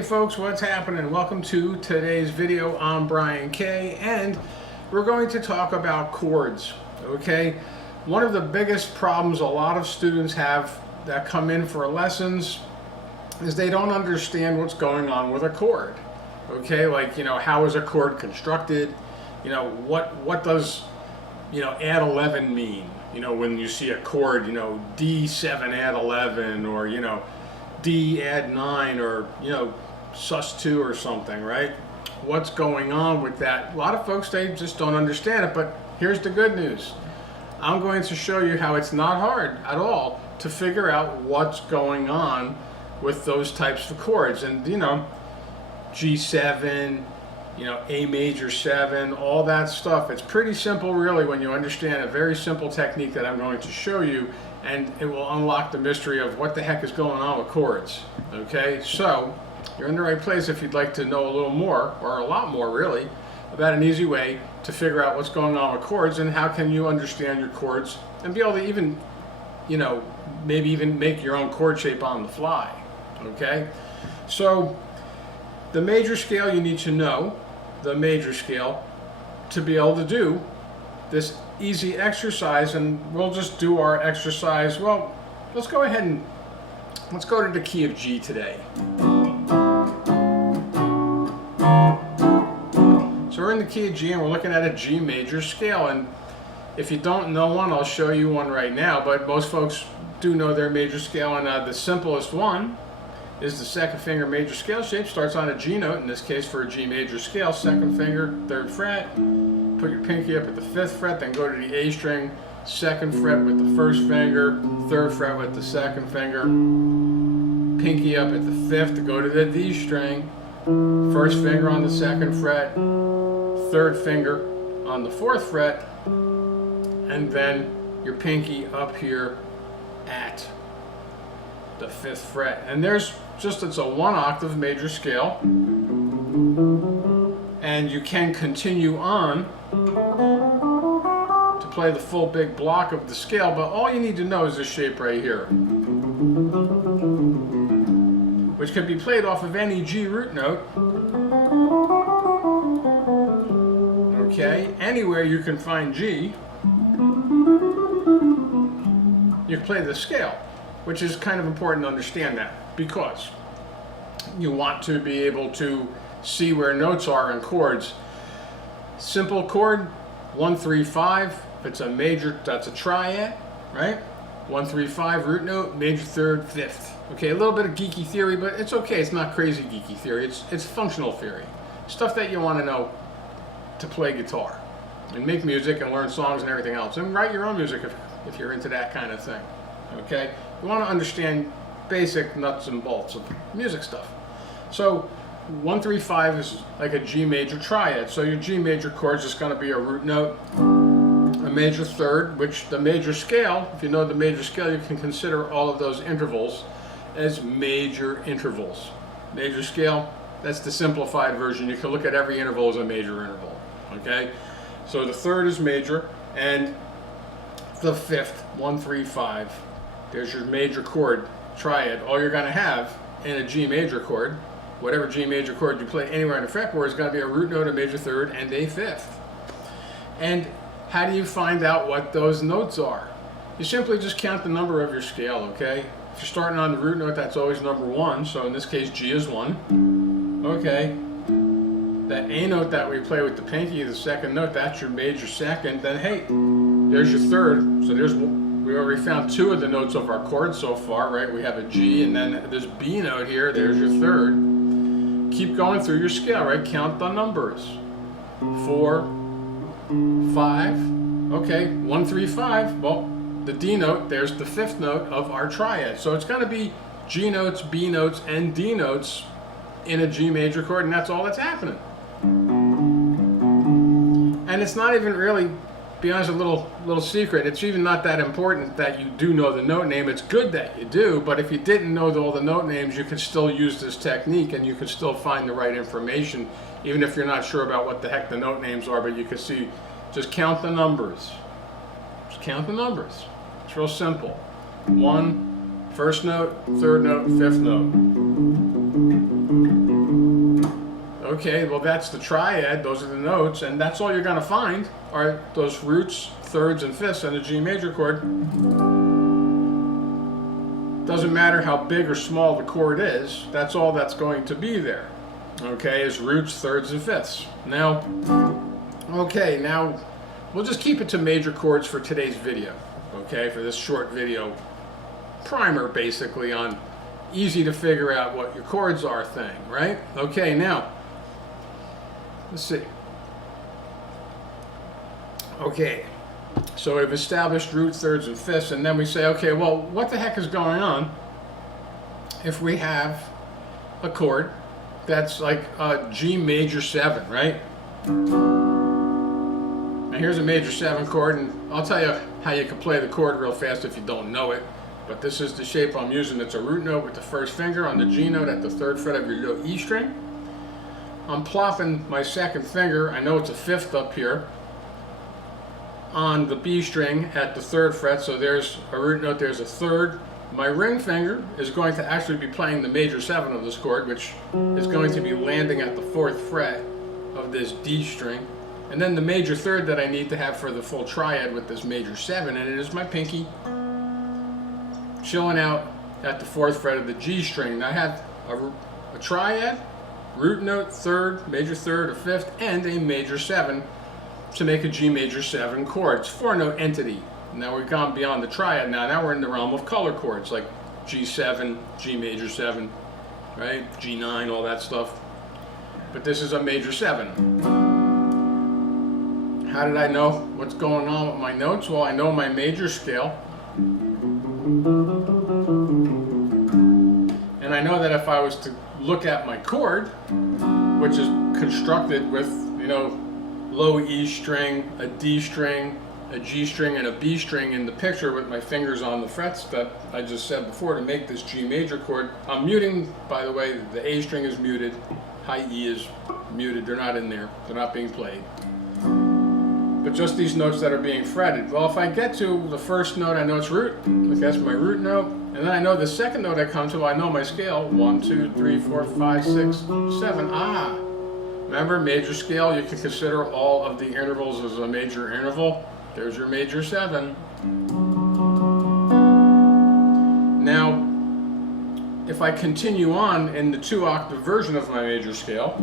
Hey folks, what's happening? Welcome to today's video. I'm Brian K, and we're going to talk about chords. Okay, one of the biggest problems a lot of students have that come in for lessons is they don't understand what's going on with a chord. Okay, like, how is a chord constructed? What does add 11 mean? When you see a chord, D7 add 11, or D add 9, or sus2 or something, right? What's going on with that? A lot of folks, they just don't understand it, but here's the good news. I'm going to show you how it's not hard at all to figure out what's going on with those types of chords. And G7, A major 7, all that stuff. It's pretty simple really when you understand a very simple technique that I'm going to show you, and it will unlock the mystery of what the heck is going on with chords. Okay, so you're in the right place if you'd like to know a little more, or a lot more really, about an easy way to figure out what's going on with chords and how can you understand your chords and be able to even, maybe even make your own chord shape on the fly. Okay, so the major scale, you need to know the major scale to be able to do this easy exercise, and we'll just do our exercise. Well, let's go ahead and let's go to the key of G today. So we're in the key of G and we're looking at a G major scale, and if you don't know one, I'll show you one right now, but most folks do know their major scale, and the simplest one is the second finger major scale shape. Starts on a G note, in this case for a G major scale, second finger, 3rd fret. Put your pinky up at the 5th fret, then go to the A string, 2nd fret with the 1st finger, 3rd fret with the 2nd finger, pinky up at the 5th to go to the D string, 1st finger on the 2nd fret, 3rd finger on the 4th fret, and then your pinky up here at the 5th fret. And there's it's a 1 octave major scale, and you can continue on to play the full big block of the scale, but all you need to know is this shape right here, which can be played off of any G root note. Okay, anywhere you can find G, you can play the scale, which is kind of important to understand that, because you want to be able to see where notes are in chords. Simple chord, 1, 3, 5. If it's a major, that's a triad, right? 1, 3, 5 root note, major 3rd, 5th. Okay, a little bit of geeky theory, but it's okay. It's not crazy geeky theory. It's functional theory, stuff that you want to know to play guitar and make music and learn songs and everything else, and write your own music if you're into that kind of thing. Okay, you want to understand basic nuts and bolts of music stuff. So 1, 3, 5 is like a G major triad. So your G major chord is just going to be a root note, a major 3rd, which the major scale, if you know the major scale, you can consider all of those intervals as major intervals. Major scale, that's the simplified version. You can look at every interval as a major interval. Okay, so the 3rd is major, and the 5th, 1, 3, 5, there's your major chord triad. All you're going to have in a G major chord, whatever G major chord you play anywhere on the fretboard, is going to be a root note, a major 3rd, and a 5th. And how do you find out what those notes are? You simply just count the number of your scale, okay? If you're starting on the root note, that's always number 1, so in this case G is 1. Okay, that A note that we play with the pinky, the 2nd note, that's your major 2nd. Then hey, there's your 3rd. So we already found 2 of the notes of our chord so far, right? We have a G, and then this B note here, there's your 3rd. Keep going through your scale, right? Count the numbers. 4, 5, okay, 1, 3, 5. Well, the D note, there's the 5th note of our triad. So it's going to be G notes, B notes, and D notes in a G major chord, and that's all that's happening. And it's not even really, to be honest, a little secret. It's even not that important that you do know the note name. It's good that you do, but if you didn't know all the note names, you could still use this technique and you could still find the right information, even if you're not sure about what the heck the note names are. But you can see, just count the numbers. Just count the numbers. It's real simple. 1, 1st note, 3rd note, 5th note. Okay, well that's the triad, those are the notes, and that's all you're gonna find are those roots, thirds, and fifths on the G major chord. Doesn't matter how big or small the chord is, that's all that's going to be there. Okay, is roots, thirds, and fifths. Now, okay, now we'll just keep it to major chords for today's video. Okay, for this short video primer basically on easy to figure out what your chords are thing, right? Okay, now, let's see. Okay, so we've established root, thirds, and fifths, and then we say, okay, well, what the heck is going on if we have a chord that's like a G major 7, right? Now here's a major 7 chord, and I'll tell you how you can play the chord real fast if you don't know it. But this is the shape I'm using. It's a root note with the first finger on the G note at the 3rd fret of your low E string. I'm plopping my 2nd finger, I know it's a 5th up here, on the B string at the 3rd fret, so there's a root note, there's a 3rd. My ring finger is going to actually be playing the major 7 of this chord, which is going to be landing at the 4th fret of this D string. And then the major 3rd that I need to have for the full triad with this major 7, and it is my pinky chilling out at the 4th fret of the G string. Now I have a triad, root note, 3rd, major 3rd, a 5th, and a major 7 to make a G major 7 chord. It's 4-note entity. Now we've gone beyond the triad. Now we're in the realm of color chords like G7, G major 7, right? G9, all that stuff. But this is a major 7. How did I know what's going on with my notes? Well, I know my major scale. And I know that if I was to look at my chord, which is constructed with, you know, low E string, a D string, a G string, and a B string in the picture with my fingers on the frets that I just said before to make this G major chord. I'm muting, by the way, the A string is muted, high E is muted, they're not in there, they're not being played. But just these notes that are being fretted. Well, if I get to the first note, I know it's root, that's my root note, and then I know the second note I come to, I know my scale, 1, 2, 3, 4, 5, 6, 7, ah! Remember, major scale, you can consider all of the intervals as a major interval. There's your major 7. Now, if I continue on in the 2-octave version of my major scale,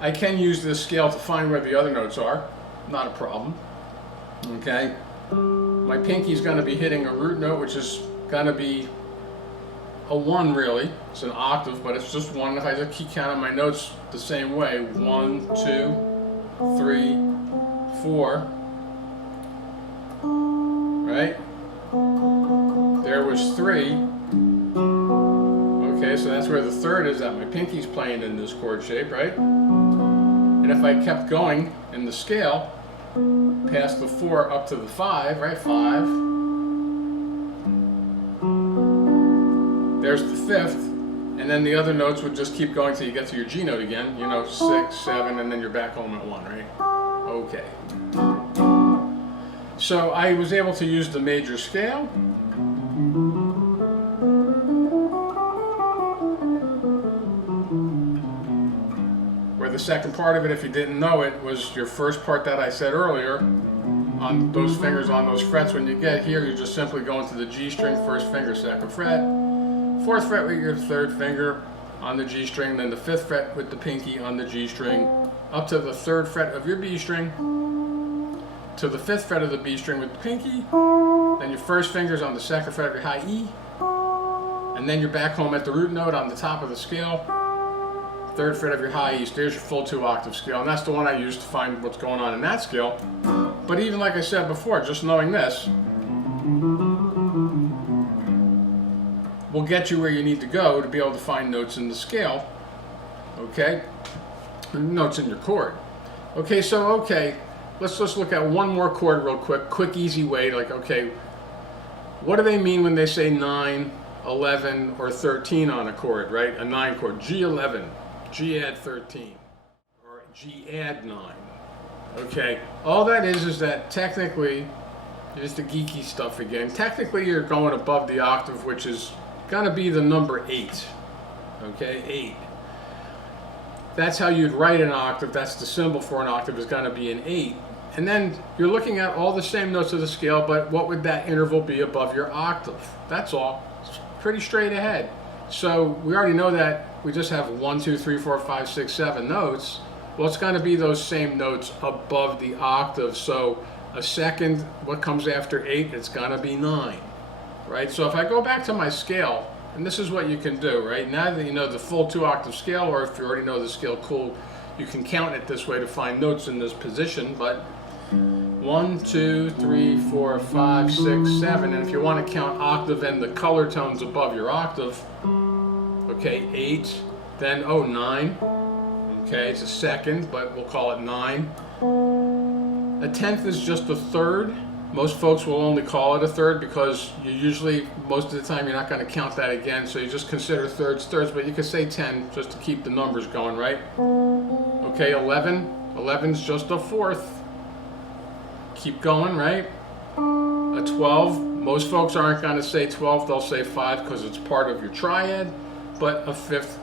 I can use this scale to find where the other notes are. Not a problem. Okay? My pinky's going to be hitting a root note, which is going to be a 1 really. It's an octave, but it's just 1. If I just keep counting my notes the same way, 1, 2, 3, 4, right? There was 3. Okay, so that's where the 3rd is that my pinky's playing in this chord shape, right? And if I kept going in the scale, past the 4 up to the 5, right? 5. There's the 5th, and then the other notes would just keep going till you get to your G note again. You know, 6, 7, and then you're back home at 1, right? Okay. So I was able to use the major scale. Where the second part of it, if you didn't know it, was your first part that I said earlier. On those fingers on those frets, when you get here, you're just simply going to the G string, first finger, 2nd fret. 4th fret with your 3rd finger on the G string, then the 5th fret with the pinky on the G string, up to the 3rd fret of your B string, to the 5th fret of the B string with the pinky, then your first finger's on the 2nd fret of your high E, and then you're back home at the root note on the top of the scale, 3rd fret of your high E. So there's your full 2-octave scale, and that's the one I use to find what's going on in that scale. But even like I said before, just knowing this will get you where you need to go to be able to find notes in the scale, okay? Notes in your chord. Okay, so let's just look at one more chord real quick, easy way, like, okay, what do they mean when they say 9, 11, or 13 on a chord, right? A 9 chord, G11, G add 13, or G add 9, okay? All that is that technically, it's the geeky stuff again, technically you're going above the octave, which is gonna be the number 8, Okay, 8. That's how you'd write an octave. That's the symbol for an octave, is going to be an 8. And then you're looking at all the same notes of the scale, but what would that interval be above your octave? That's all. It's pretty straight ahead. So we already know that we just have 1, 2, 3, 4, 5, 6, 7 notes. Well, it's going to be those same notes above the octave. So a second, what comes after 8, it's going to be 9, right? So if I go back to my scale, and this is what you can do, right? Now that you know the full 2-octave scale, or if you already know the scale, cool, you can count it this way to find notes in this position, but 1, 2, 3, 4, 5, 6, 7, and if you want to count octave and the color tones above your octave, okay, 8, then 9, okay, it's a second, but we'll call it 9. A tenth is just a third. Most folks will only call it a third because you usually, most of the time, you're not going to count that again, so you just consider thirds, but you could say 10 just to keep the numbers going, right? Okay, 11. 11's just a fourth. Keep going, right? A 12. Most folks aren't going to say 12, they'll say 5 because it's part of your triad, but a fifth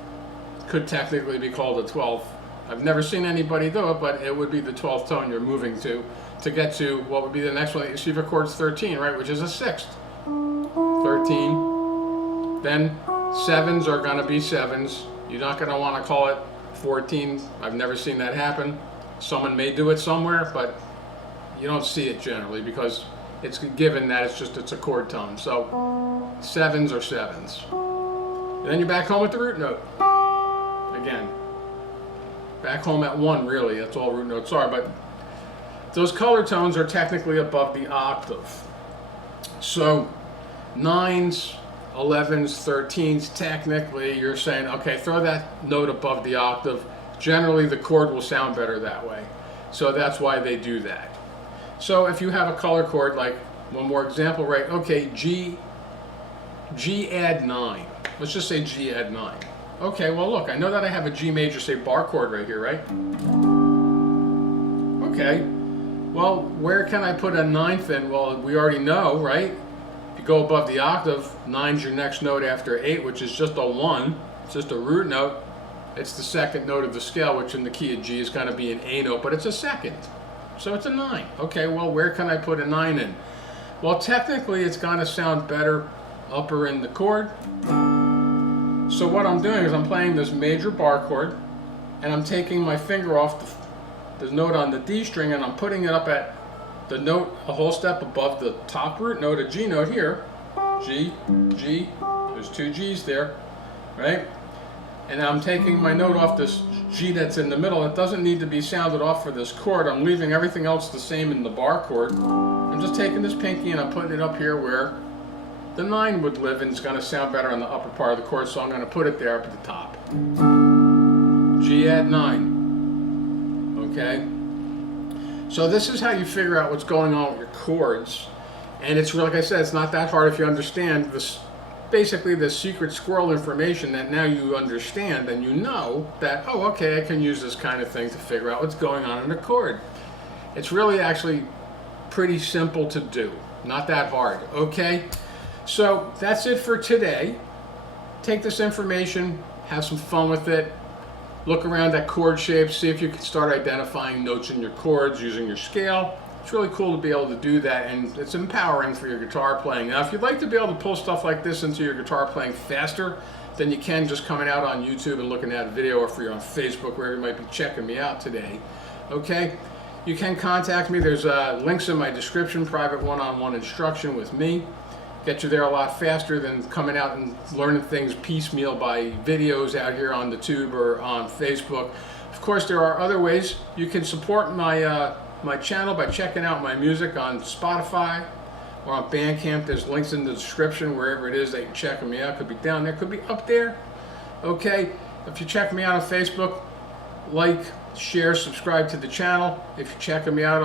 could technically be called a 12th. I've never seen anybody do it, but it would be the 12th tone you're moving to get to what would be the next one. You see the chord's 13, right, which is a sixth. 13. Then 7s are going to be 7s. You're not going to want to call it 14. I've never seen that happen. Someone may do it somewhere, but you don't see it generally because it's given that it's a chord tone. So 7s are 7s. And then you're back home with the root note. Again, back home at 1, really. That's all root notes are. But those color tones are technically above the octave. So 9s, 11s, 13s, technically you're saying, okay, throw that note above the octave. Generally the chord will sound better that way. So that's why they do that. So if you have a color chord, like one more example, right? Okay, G add 9. Let's just say G add 9. Okay, well look, I know that I have a G major, say, bar chord right here, right? Okay, well, where can I put a 9th in? Well, we already know, right? If you go above the octave, 9's your next note after 8, which is just a 1. It's just a root note. It's the second note of the scale, which in the key of G is going to be an A note, but it's a second. So it's a 9. Okay, well, where can I put a 9 in? Well, technically, it's going to sound better upper in the chord. So what I'm doing is I'm playing this major bar chord, and I'm taking my finger off the note on the D string, and I'm putting it up at the note a whole step above the top root note, a G note here. G, G, there's 2 G's there, right? And I'm taking my note off this G that's in the middle. It doesn't need to be sounded off for this chord. I'm leaving everything else the same in the bar chord. I'm just taking this pinky and I'm putting it up here where the 9 would live, and it's going to sound better on the upper part of the chord, so I'm going to put it there up at the top. G add 9. Okay? So this is how you figure out what's going on with your chords. And it's, like I said, it's not that hard if you understand this, basically the secret squirrel information that now you understand, and you know that, oh, okay, I can use this kind of thing to figure out what's going on in a chord. It's really actually pretty simple to do. Not that hard, okay? So that's it for today. Take this information, have some fun with it, look around at chord shapes, see if you can start identifying notes in your chords using your scale. It's really cool to be able to do that, and it's empowering for your guitar playing. Now, if you'd like to be able to pull stuff like this into your guitar playing faster than you can just coming out on YouTube and looking at a video, or if you're on Facebook, wherever you might be checking me out today, okay? You can contact me. There's links in my description, private one-on-one instruction with me. Get you there a lot faster than coming out and learning things piecemeal by videos out here on the tube or on Facebook. Of course, there are other ways you can support my channel by checking out my music on Spotify or on Bandcamp. There's links in the description wherever it is that you're checking me out. Could be down there, could be up there. Okay, if you check me out on Facebook, like, share, subscribe to the channel. If you're checking me out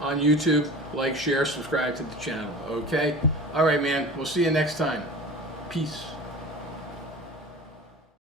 on YouTube, like, share, subscribe to the channel. Okay? All right, man. We'll see you next time. Peace.